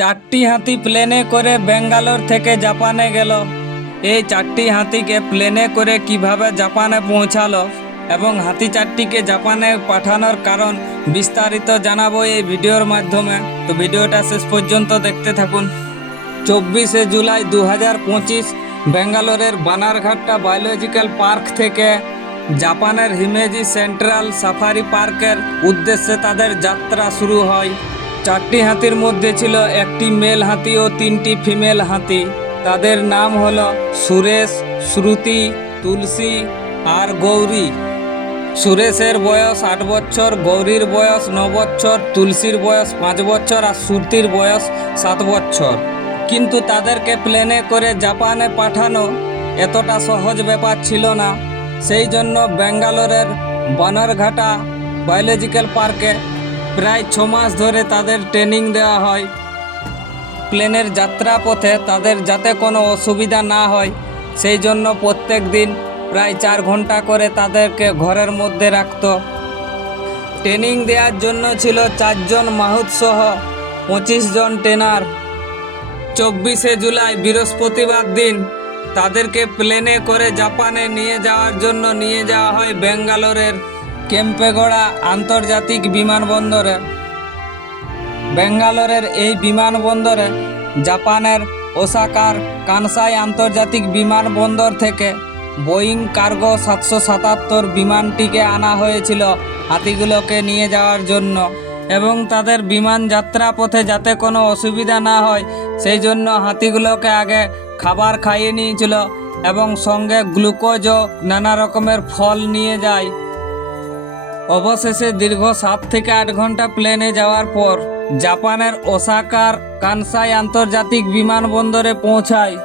চারটি হাতি প্লেনে করে বেঙ্গালোর থেকে জাপানে গেল। এই চারটি হাতিকে প্লেনে করে কীভাবে জাপানে পৌঁছালো এবং হাতি চারটিকে জাপানে পাঠানোর কারণ বিস্তারিত জানাব এই ভিডিওর মাধ্যমে। তো ভিডিওটা শেষ পর্যন্ত দেখতে থাকুন। চব্বিশে জুলাই দু হাজার পঁচিশ বেঙ্গালোরের বানারঘাটটা বায়োলজিক্যাল পার্ক থেকে জাপানের হিমেজি সেন্ট্রাল সাফারি পার্কের উদ্দেশ্যে তাদের যাত্রা শুরু হয়। চারটি হাতির মধ্যে ছিল একটি মেল হাতি ও তিনটি ফিমেল হাতি। তাদের নাম হল সুরেশ, শ্রুতি, তুলসী আর গৌরী। সুরেশের বয়স আট বছর, গৌরীর বয়স ন বছর, তুলসীর বয়স পাঁচ বছর আর শ্রুতির বয়স সাত বছর। কিন্তু তাদেরকে প্লেনে করে জাপানে পাঠানো এতটা সহজ ব্যাপার ছিল না। সেই জন্য ব্যাঙ্গালোরের বানারঘাটা বায়োলজিক্যাল পার্কে প্রায় ছ মাস ধরে তাদের ট্রেনিং দেওয়া হয়। প্লেনের যাত্রা পথে তাদের যাতে কোনো অসুবিধা না হয়, সেই জন্য প্রত্যেক দিন প্রায় চার ঘণ্টা করে তাদেরকে ঘরের মধ্যে রাখতো। ট্রেনিং দেওয়ার জন্য ছিল চারজন মাহুৎসহ পঁচিশ জন ট্রেনার চব্বিশে জুলাই, বৃহস্পতিবার দিন তাদেরকে প্লেনে করে জাপানে নিয়ে যাওয়ার জন্য নিয়ে যাওয়া হয় বেঙ্গালোরের কেম্পেগড়া আন্তর্জাতিক বিমানবন্দরে। ব্যাঙ্গালোরের এই বিমানবন্দরে জাপানের ওসাকার কানসাই আন্তর্জাতিক বিমানবন্দর থেকে বোয়িং কার্গো সাতশো সাতাত্তর বিমানটিকে আনা হয়েছিল হাতিগুলোকে নিয়ে যাওয়ার জন্য এবং তাদের বিমান যাত্রা পথে যাতে কোনো অসুবিধা না হয়, সেই জন্য হাতিগুলোকে আগে খাবার খাইয়ে নিয়েছিল এবং সঙ্গে গ্লুকোজ ও নানা রকমের ফল নিয়ে যায়। অবশেষে দীর্ঘ সাত থেকে আট ঘণ্টা প্লেনে যাওয়ার পর জাপানের ওসাকার কানসাই আন্তর্জাতিক বিমানবন্দরে পৌঁছায়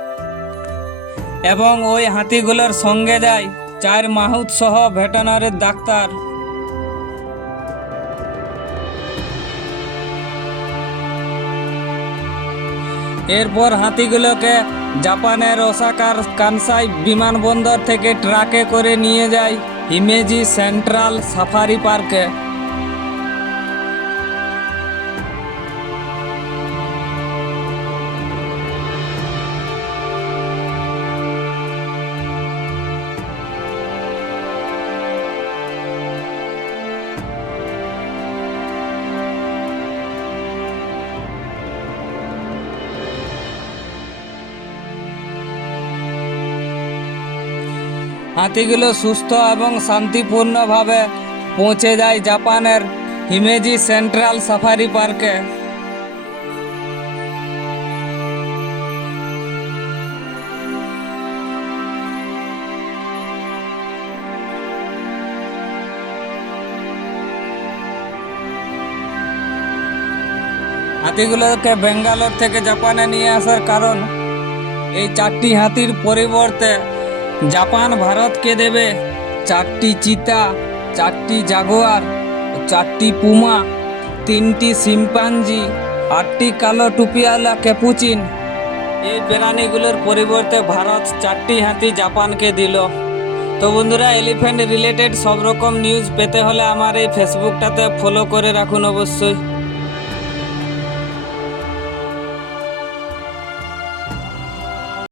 এবং ওই হাতিগুলোর সঙ্গে যায় চার মাহুত সহ ভেটেনারির ডাক্তার। এরপর হাতিগুলোকে জাপানের ওসাকার কানসাই বিমানবন্দর থেকে ট্রাকে করে নিয়ে যায়। হিমেজি সেন্ট্রাল সাফারি পার্কে হাতিগুলো সুস্থ এবং শান্তিপূর্ণভাবে পৌঁছে যায় জাপানের হিমেজি সেন্ট্রাল সাফারি পার্কে। হাতিগুলোকে বেঙ্গালোর থেকে জাপানে নিয়ে আসার কারণ এই চারটি হাতির পরিবর্তে জাপান ভারতকে দেবে চারটি চিতা, চারটি জাগোয়ার, চারটি পুমা, তিনটি সিম্পাঞ্জি আটটি কালো টুপিওয়ালা ক্যাপুচিন। এই প্রাণীগুলোর পরিবর্তে ভারত চারটি হাতি জাপানকে দিল। তো বন্ধুরা এলিফ্যান্ট রিলেটেড সব রকম নিউজ পেতে হলে আমার এই ফেসবুকটাতে ফলো করে রাখুন অবশ্যই।